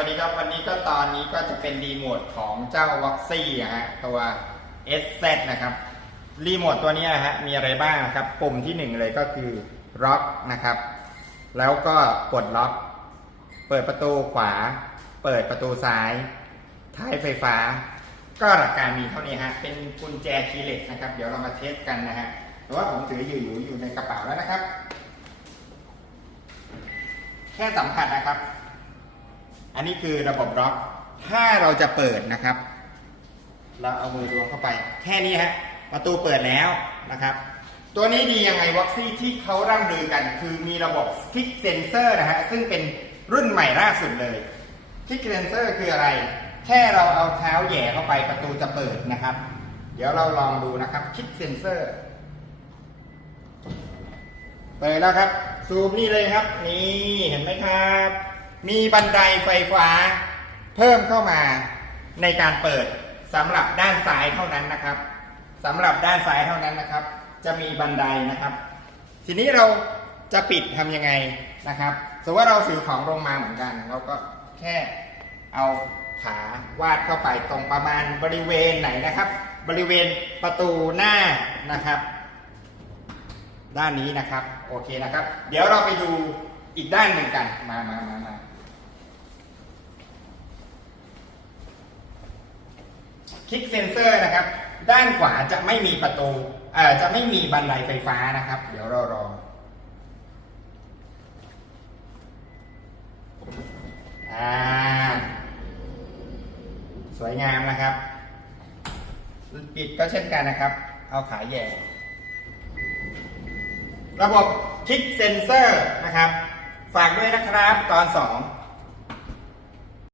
สวัสดีครับ วันนี้ก็ตอนนี้ก็จะเป็นรีโมทของเจ้าว็อกซี่ฮะตัว SZ นะครับรีโมทตัวนี้นะฮะมีอะไรบ้างนะครับ ปุ่มที่หนึ่งเลยก็คือล็อกนะครับ แล้วก็กดล็อก เปิดประตูขวา เปิดประตูซ้าย ท้ายไฟฟ้า ก็หลักการมีเท่านี้ฮะเป็นกุญแจคีย์เล็กนะครับ เดี๋ยวเรามาเทสกันนะฮะแต่ว่าผมถืออยู่อยู่อยู่ในกระเป๋าแล้วนะครับ แค่สัมผัสนะครับ อันนี้คือระบบล็อก ถ้าเราจะเปิดนะครับ เราเอามือล้วงเข้าไป แค่นี้ฮะ ประตูเปิดแล้วนะครับ ตัวนี้ดียังไงว็อกซี่ที่เขาร่ำลือกัน คือมีระบบคลิกเซนเซอร์นะฮะ ซึ่งเป็นรุ่นใหม่ล่าสุดเลยคลิกเซนเซอร์คืออะไร แค่เราเอาเท้าแย่เข้าไปประตูจะเปิดนะครับ เดี๋ยวเราลองดูนะครับคลิกเซนเซอร์เปิดแล้วครับ ซูมนี่เลยครับ นี่เห็นไหมครับ มีบันไดไฟฟ้า เพิ่มเข้ามาในการเปิดสำหรับด้านซ้ายเท่านั้นนะครับสำหรับด้านซ้ายเท่านั้นนะครับ จะมีบันไดนะครับ ทีนี้เราจะปิดทำยังไงนะครับสมมติว่าเราถือของลงมาเหมือนกัน เราก็แค่เอาขาวาดเข้าไปตรงประมาณบริเวณไหนนะครับ บริเวณประตูหน้านะครับ ด้านนี้นะครับโอเคนะครับ เดี๋ยวเราไปดู อีกด้านหนึ่งกัน มามามามาคลิกเซนเซอร์นะครับ ด้านขวาจะไม่มีประตูเอ่อจะไม่มีบันไดไฟฟ้านะครับ เดี๋ยวเรารออ่าสวยงามนะครับ ปิดก็เช่นกันนะครับ เอาขาแย่ ระบบคลิกเซนเซอร์นะครับ ฝากด้วยนะครับตอน 2